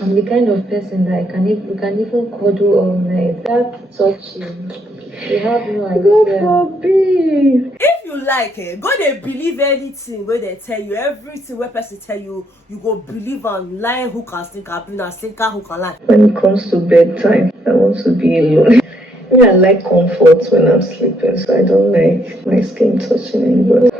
I'm the kind of person that we can even cuddle all night. That touching, you have no idea. God forbid. If you like it, go dey believe anything where they tell you, everything where person tell you, you go believe and lying who can think and being a thinker who can lie. When it comes to bedtime, I want to be alone. I like comfort when I'm sleeping, so I don't like my skin touching anybody.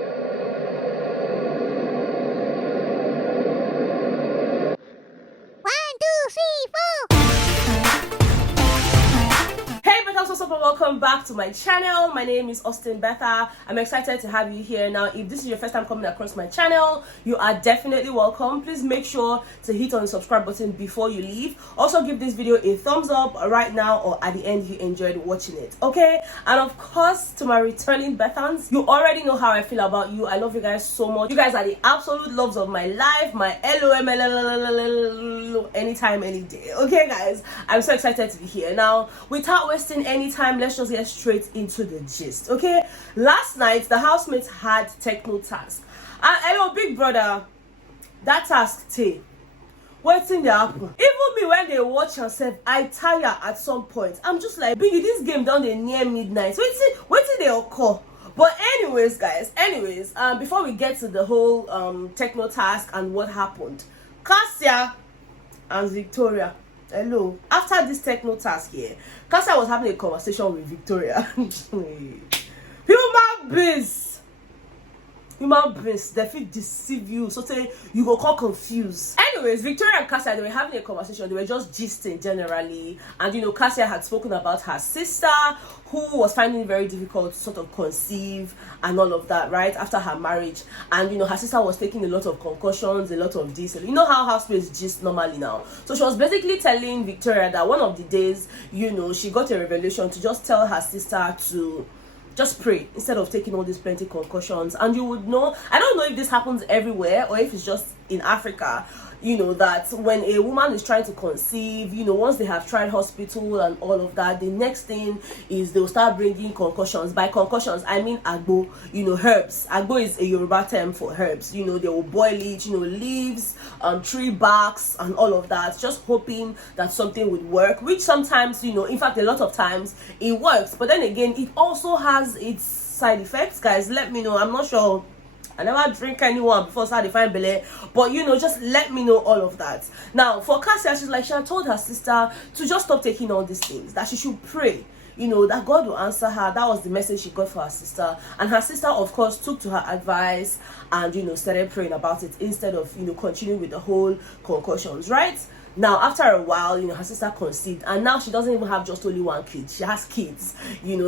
Welcome back to my channel. My name is Austin Betha. I'm excited to have you here. Now, if this is your first time coming across my channel, you are definitely welcome. Please make sure to hit on the subscribe button before you leave. Also, give this video a thumbs up right now or at the end if you enjoyed watching it, okay? And of course, to my returning Bethans, you already know how I feel about you. I love you guys so much. You guys are the absolute loves of my life, my LOML anytime, any day. Okay, guys, I'm so excited to be here. Now, without wasting any time, let's just get straight into the gist, okay? Last night, the housemates had Tecno task. And hello, big brother, that task, what's in the happen? Even me, when they watch yourself, I tire at some point. I'm just like, Biggie, this game down there near midnight. Wait till they occur. But anyways, guys, before we get to the whole Tecno task and what happened, Kassia and Victoria, hello. After this Tecno task here, Kassia was having a conversation with Victoria. Human beings, they feel deceive you, so say you go call confused. Anyways, Victoria and Kassia, they were having a conversation. They were just gisting generally, and Kassia had spoken about her sister who was finding it very difficult to sort of conceive and all of that, right, after her marriage. And her sister was taking a lot of concussions, a lot of this. You know how housemates gist normally now. So she was basically telling Victoria that one of the days, she got a revelation to just tell her sister to just pray instead of taking all these plenty concussions. And you would know, I don't know if this happens everywhere or if it's just in Africa, that when a woman is trying to conceive, once they have tried hospital and all of that, the next thing is they'll start bringing concussions. By concussions, I mean agbo, herbs. Agbo is a Yoruba term for herbs. They will boil it, leaves, tree barks and all of that, just hoping that something would work, which sometimes, in fact, a lot of times it works. But then again, it also has its side effects, guys. Let me know. I'm not sure. I never drink anyone before so I define belle, but just let me know all of that. Now for Kassia, she's like, she had told her sister to just stop taking all these things, that she should pray, that God will answer her. That was the message she got for her sister, and her sister of course took to her advice and started praying about it instead of continuing with the whole concussions, right? Now, after a while, her sister conceived, and now she doesn't even have just only one kid. She has kids,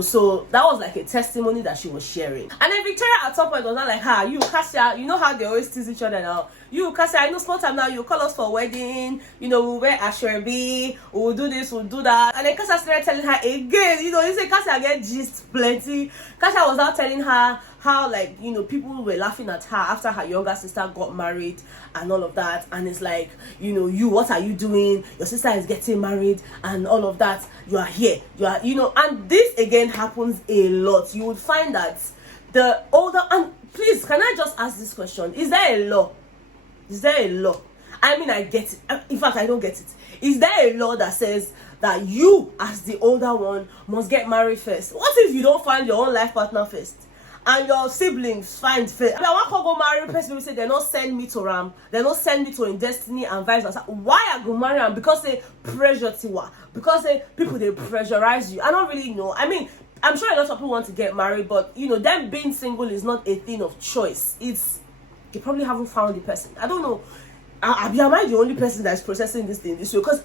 so that was like a testimony that she was sharing. And then Victoria at some point was not like, you, Kassia, you know how they always tease each other now. You, Kassia, small time now, you call us for a wedding, we'll wear ashrabi, we'll do this, we'll do that. And then Kassia started telling her again, you say Kassia get gist plenty. Kassia was now telling her how, like, people were laughing at her after her younger sister got married and all of that. And it's like, you, what are you doing? Your sister is getting married and all of that. You are here. You are, and this again happens a lot. You would find that the older, and please, can I just ask this question? Is there a law? Is there a law? I mean, I get it. In fact, I don't get it. Is there a law that says that you, as the older one, must get married first? What if you don't find your own life partner first? And your siblings find first? I want to go marry person, we say they don't send me to Ram, they don't send me to in Destiny and vice versa. Why I go marry them? Because they pressure tiwa, because people they pressurize you. I don't really know. I mean, I'm sure a lot of people want to get married, but them being single is not a thing of choice. It's, you probably haven't found the person. I don't know. Am I the only person that's processing this thing this way? Because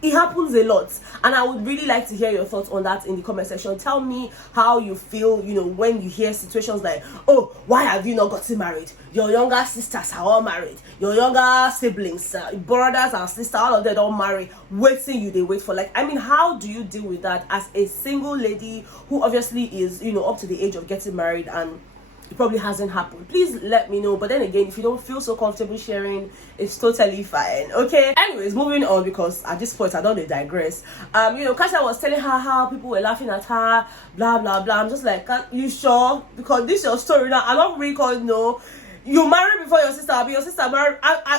it happens a lot, and I would really like to hear your thoughts on that in the comment section. Tell me how you feel, when you hear situations like, oh, why have you not gotten married? Your younger sisters are all married. Your younger siblings, brothers and sisters, all of them don't marry. Waiting they wait for, like, I mean, how do you deal with that as a single lady who obviously is, up to the age of getting married and it probably hasn't happened? Please let me know. But then again, if you don't feel so comfortable sharing, it's totally fine, okay? Anyways, moving on, because at this point I don't want to digress. Kassia was telling her how people were laughing at her, blah blah blah. I'm just like, you sure? Because this is your story now. I don't really no. you marry before your sister, but your sister marry.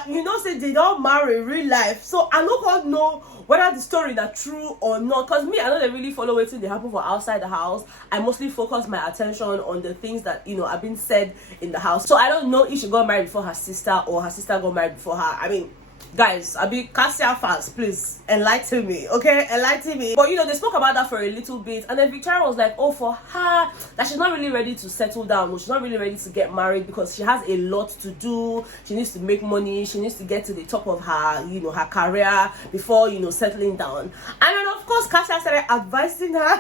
You know, say they don't marry in real life. So I don't know whether the story is true or not. Cause me, I don't really follow what's they happen for outside the house. I mostly focus my attention on the things that have been said in the house. So I don't know if she got married before her sister or her sister got married before her. I mean, guys, I be Kassia fans, please enlighten me, okay? Enlighten me. But they spoke about that for a little bit, and then Victoria was like, oh, for her, that she's not really ready to settle down, or she's not really ready to get married because she has a lot to do. She needs to make money, she needs to get to the top of her, her career before, settling down. And then of course Kassia started advising her.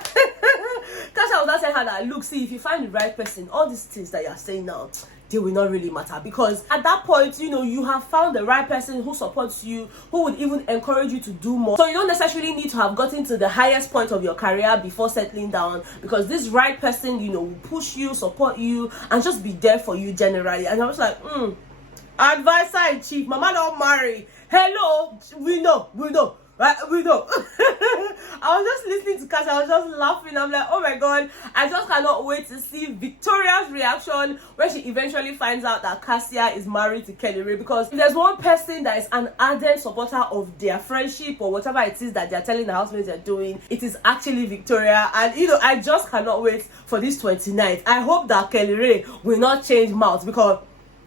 Kassia was not saying her that, look, see, if you find the right person, all these things that you're saying now, they will not really matter, because at that point, you have found the right person who supports you, who would even encourage you to do more. So you don't necessarily need to have gotten to the highest point of your career before settling down, because this right person, will push you, support you, and just be there for you generally. And I was like, advisor in chief, mama don't marry. Hello, we know. Right, we know. I was just listening to Kassia, I was just laughing. I'm like, oh my god, I just cannot wait to see Victoria's reaction when she eventually finds out that Kassia is married to Kelly Ray. Because if there's one person that is an ardent supporter of their friendship or whatever it is that they're telling the housemates they're doing, it is actually Victoria. And I just cannot wait for this 29th. I hope that Kelly Ray will not change mouths, because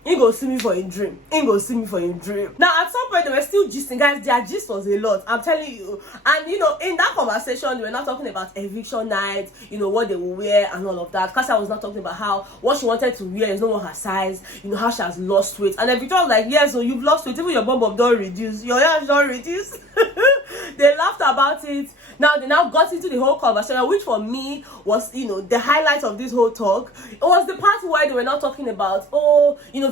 he go see me for a dream. He go see me for a dream. Now, at some point, they were still gisting. Guys, their gist was a lot. I'm telling you. And, in that conversation, they were not talking about eviction night, what they will wear and all of that. Kassia was not talking about how what she wanted to wear is not her size, how she has lost weight. And then Victoria was like, yes, so you've lost weight. Even your bum don't reduce. Your hair don't reduce. They laughed about it. Now, they now got into the whole conversation, which for me was, the highlight of this whole talk. It was the part where they were not talking about,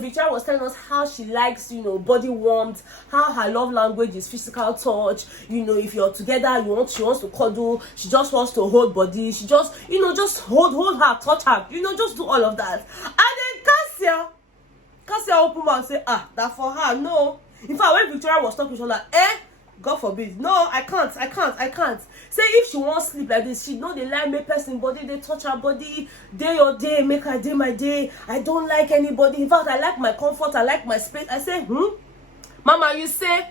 Victoria was telling us how she likes, body warmth, how her love language is physical touch. If you're together, she wants to cuddle, she just wants to hold body, she just, just hold her, touch her, just do all of that. And then Kassia opened mouth and said, that for her, no. In fact, when Victoria was talking, she was like, God forbid, no, I can't. Say if she wants sleep like this, she know they like make person body, they touch her body day or day, make her day my day. I don't like anybody. In fact, I like my comfort, I like my space. I say, Mama, you say,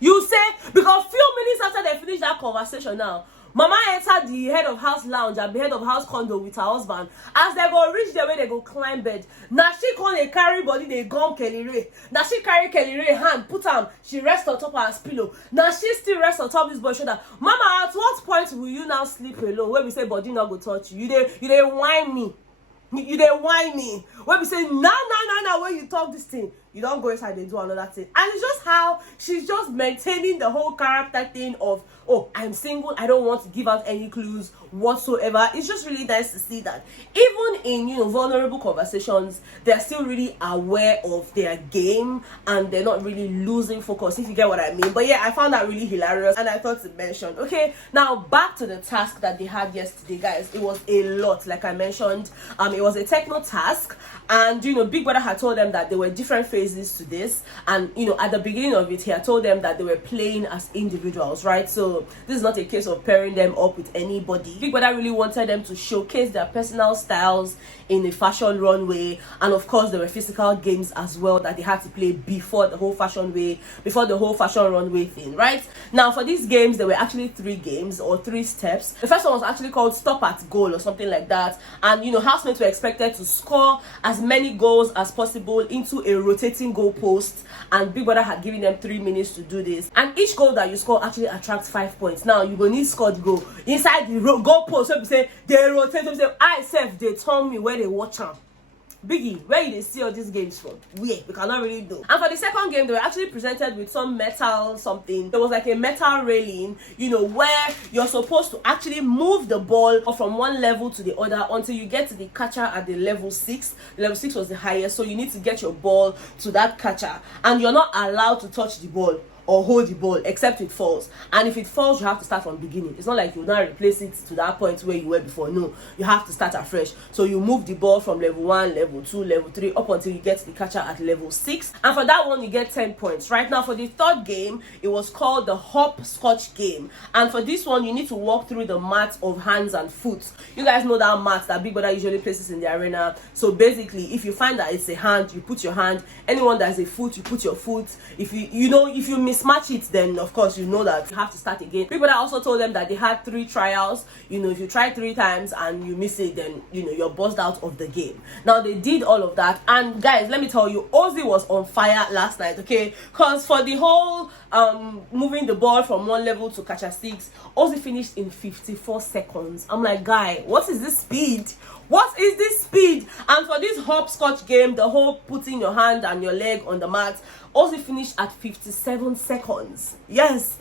because few minutes after they finish that conversation now, Mama entered the head of house lounge and the head of house condo with her husband. As they go reach there, where they go climb bed. Now she come they carry body, they gum Kelly Ray. Now she carry Kelly Ray hand, put am, she rest on top of her pillow. Now she still rest on top of this boy's shoulder. Mama, at what point will you now sleep alone? Where we say body not go touch you? You they whine me. You they whine me. Where we say no, when you talk this thing, you don't go inside, they do another thing. And it's just how she's just maintaining the whole character thing of, oh, I'm single, I don't want to give out any clues whatsoever. It's just really nice to see that even in vulnerable conversations, they're still really aware of their game and they're not really losing focus, if you get what I mean. But yeah, I found that really hilarious and I thought to mention. Okay, now back to the task that they had yesterday, guys. It was a lot, like I mentioned. It was a Tecno task, and Big Brother had told them that there were different phases to this, and at the beginning of it, he had told them that they were playing as individuals, right? So this is not a case of pairing them up with anybody. Big Brother really wanted them to showcase their personal styles in a fashion runway, and of course there were physical games as well that they had to play before the whole fashion runway thing, right? Now for these games, there were actually 3 games or 3 steps. The first one was actually called stop at goal or something like that, and housemates were expected to score as many goals as possible into a rotating goal post, and Big Brother had given them 3 minutes to do this, and each goal that you score actually attracts 5 points. Now you go need score the goal inside the goal post. So say they rotate, so say I self they turn me where they watch them. Biggie, where you see all these games from? Where? We cannot really do. And for the second game, they were actually presented with some metal something. There was like a metal railing, where you're supposed to actually move the ball from one level to the other until you get to the catcher at the level 6. Level 6 was the highest, so you need to get your ball to that catcher, and you're not allowed to touch the ball or hold the ball, except it falls. And if it falls, you have to start from the beginning. It's not like you now replace it to that point where you were before. No, you have to start afresh. So you move the ball from level 1, level 2, level 3 up until you get the catcher at level 6. And for that one, you get 10 points. Right now, for the third game, it was called the hopscotch game. And for this one, you need to walk through the mat of hands and foot. You guys know that mat that Big Brother usually places in the arena. So basically, if you find that it's a hand, you put your hand. Anyone that is a foot, you put your foot. If if you mismatch it, then of course you know that you have to start again. Big Brother also told them that they had 3 trials. If you try 3 times and you miss it, then you're buzzed out of the game. Now they did all of that, and guys, let me tell you, Ozee was on fire last night, okay? Because for the whole moving the ball from one level to catcher 6, Ozee finished in 54 seconds. I'm like, guy, what is this speed? What is this speed? And for this hopscotch game, the whole putting your hand and your leg on the mat, Ozee finished at 57 seconds. Yes.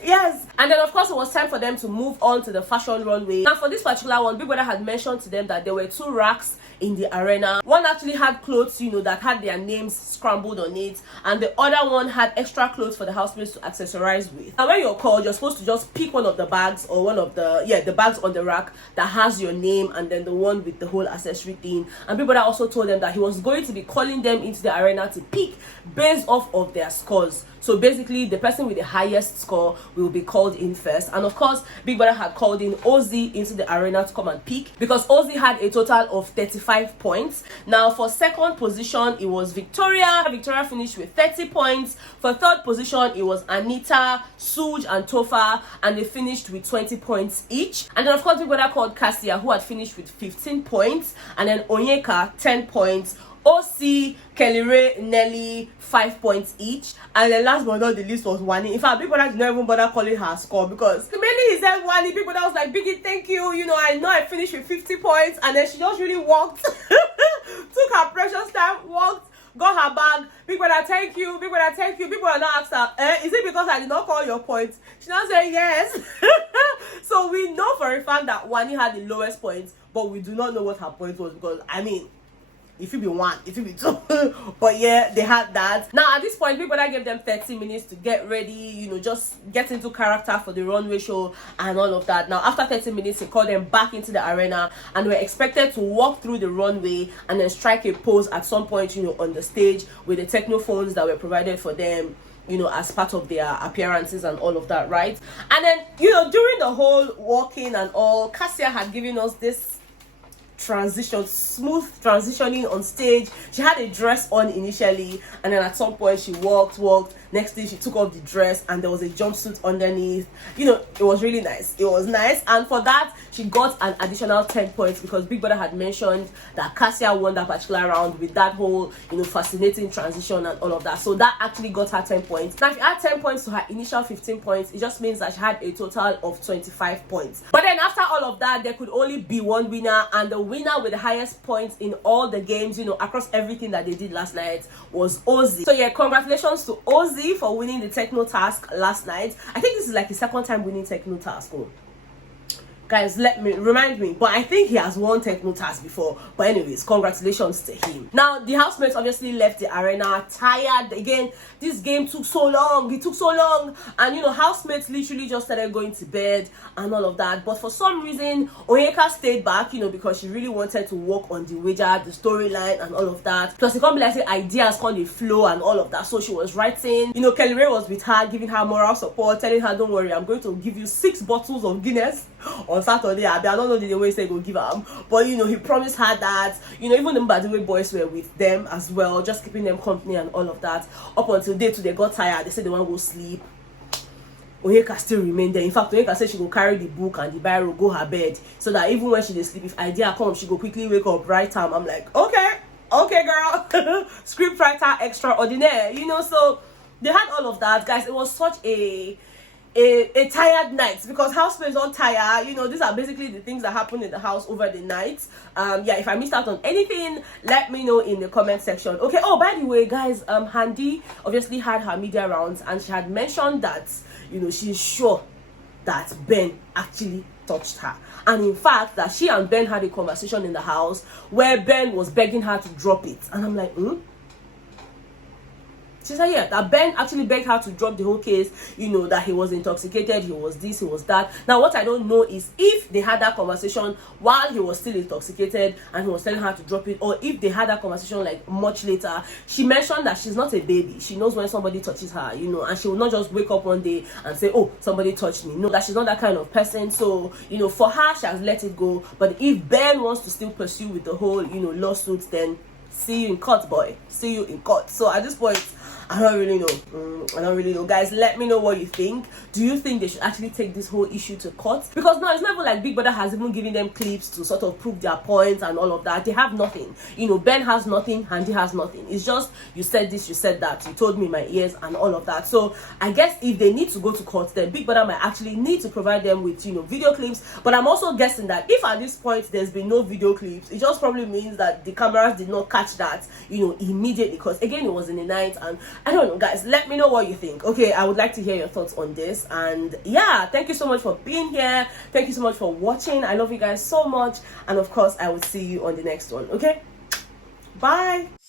And then of course it was time for them to move on to the fashion runway. Now for this particular one, Big Brother had mentioned to them that there were 2 racks in the arena. One actually had clothes, that had their names scrambled on it, and the other one had extra clothes for the housemates to accessorize with. And when you're called, you're supposed to just pick one of the bags, or one of the bags on the rack that has your name, and then the one with the whole accessory thing. And Big Brother also told them that he was going to be calling them into the arena to pick based off of their scores. So basically, the person with the highest score will be called in first. And of course, Big Brother had called in Ozee into the arena to come and pick, because Ozee had a total of 35 points. Now for second position, it was Victoria. Victoria finished with 30 points. For third position, it was Anita, Suj, and Tofa, and they finished with 20 points each. And then of course, Big Brother called Kassia, who had finished with 15 points, and then Onyeka 10 points. Ozee, Kelly, Nelly 5 points each, and then last but not the least was Wani. In fact, Big Brother did not even bother calling her score, because mainly he said Wani. Big Brother was like, Biggie, thank you. I know I finished with 50 points, and then she just really walked, took her precious time, walked, got her bag. Big Brother, thank you. Big Brother, thank you. Big Brother now asked her, is it because I did not call your points? She now said yes. So we know for a fact that Wani had the lowest points, but we do not know what her point was, because if it be 1, if it be 2, but yeah, they had that. Now at this point, Big Brother gave them 30 minutes to get ready, just get into character for the runway show and all of that. Now after 30 minutes, he called them back into the arena, and were expected to walk through the runway and then strike a pose at some point, on the stage with the Tecno phones that were provided for them, as part of their appearances and all of that, right? And then, during the whole walking and all, Kassia had given us this smooth transitioning on stage. She had a dress on initially, and then at some point she walked. Next thing, she took off the dress, and there was a jumpsuit underneath. It was really nice. It was nice. And for that, she got an additional 10 points, because Big Brother had mentioned that Kassia won that particular round with that whole, fascinating transition and all of that. So that actually got her 10 points. Now, if you add 10 points to her initial 15 points, it just means that she had a total of 25 points. But then after all of that, there could only be one winner, and the winner with the highest points in all the games, across everything that they did last night, was Ozee. So yeah, congratulations to Ozee for winning the Tecno task last night. I think this is like his second time winning Tecno task. Guys, remind me, but I think he has won Tecno task before. But anyways, congratulations to him. Now the housemates obviously left the arena tired. Again, this game took so long. It took so long, and housemates literally just started going to bed and all of that. But for some reason, Onyeka stayed back, because she really wanted to work on the wager, the storyline, and all of that. Plus, it can't be like say ideas can't dey flow and all of that. So she was writing. Kelly was with her, giving her moral support, telling her, "Don't worry, I'm going to give you 6 bottles of Guinness on Saturday." I don't know the way they go give them, but he promised her that. Even the Mbadiwe boys were with them as well, just keeping them company and all of that. Up until day 2, they got tired. They said they want to go sleep. Onyeka still remained there. In fact, Onyeka said she go carry the book and the Bible, go her bed, so that even when she dey sleep, if idea comes, she go quickly wake up, write time. I'm like, okay girl. Script writer extraordinaire. So they had all of that, guys. It was such a tired night, because housemates don't tire. These are basically the things that happen in the house over the night. Yeah, if I missed out on anything, let me know in the comment section. Okay, oh, by the way, guys, Handy obviously had her media rounds, and she had mentioned that she's sure that Ben actually touched her, and in fact that she and Ben had a conversation in the house where Ben was begging her to drop it. And I'm like, She said, yeah, that Ben actually begged her to drop the whole case, you know, that he was intoxicated, he was this, he was that. Now, what I don't know is if they had that conversation while he was still intoxicated and he was telling her to drop it, or if they had that conversation like much later. She mentioned that she's not a baby. She knows when somebody touches her, you know, and she will not just wake up one day and say, oh, somebody touched me. No, that she's not that kind of person. So, you know, for her, she has let it go. But if Ben wants to still pursue with the whole, you know, lawsuits, then see you in court, boy. See you in court. So at this point, I don't really know. I don't really know. Guys, let me know what you think. Do you think they should actually take this whole issue to court? Because no, it's not even like Big Brother has even given them clips to sort of prove their points and all of that. They have nothing. You know, Ben has nothing, Handy has nothing. It's just, you said this, you said that, you told me in my ears and all of that. So I guess if they need to go to court, then Big Brother might actually need to provide them with, you know, video clips. But I'm also guessing that if at this point there's been no video clips, it just probably means that the cameras did not catch that, you know, immediately. Because again, it was in the night, and I don't know, guys, let me know what you think. Okay, I would like to hear your thoughts on this. And yeah, thank you so much for being here. Thank you so much for watching. I love you guys so much, and of course I will see you on the next one. Okay, bye.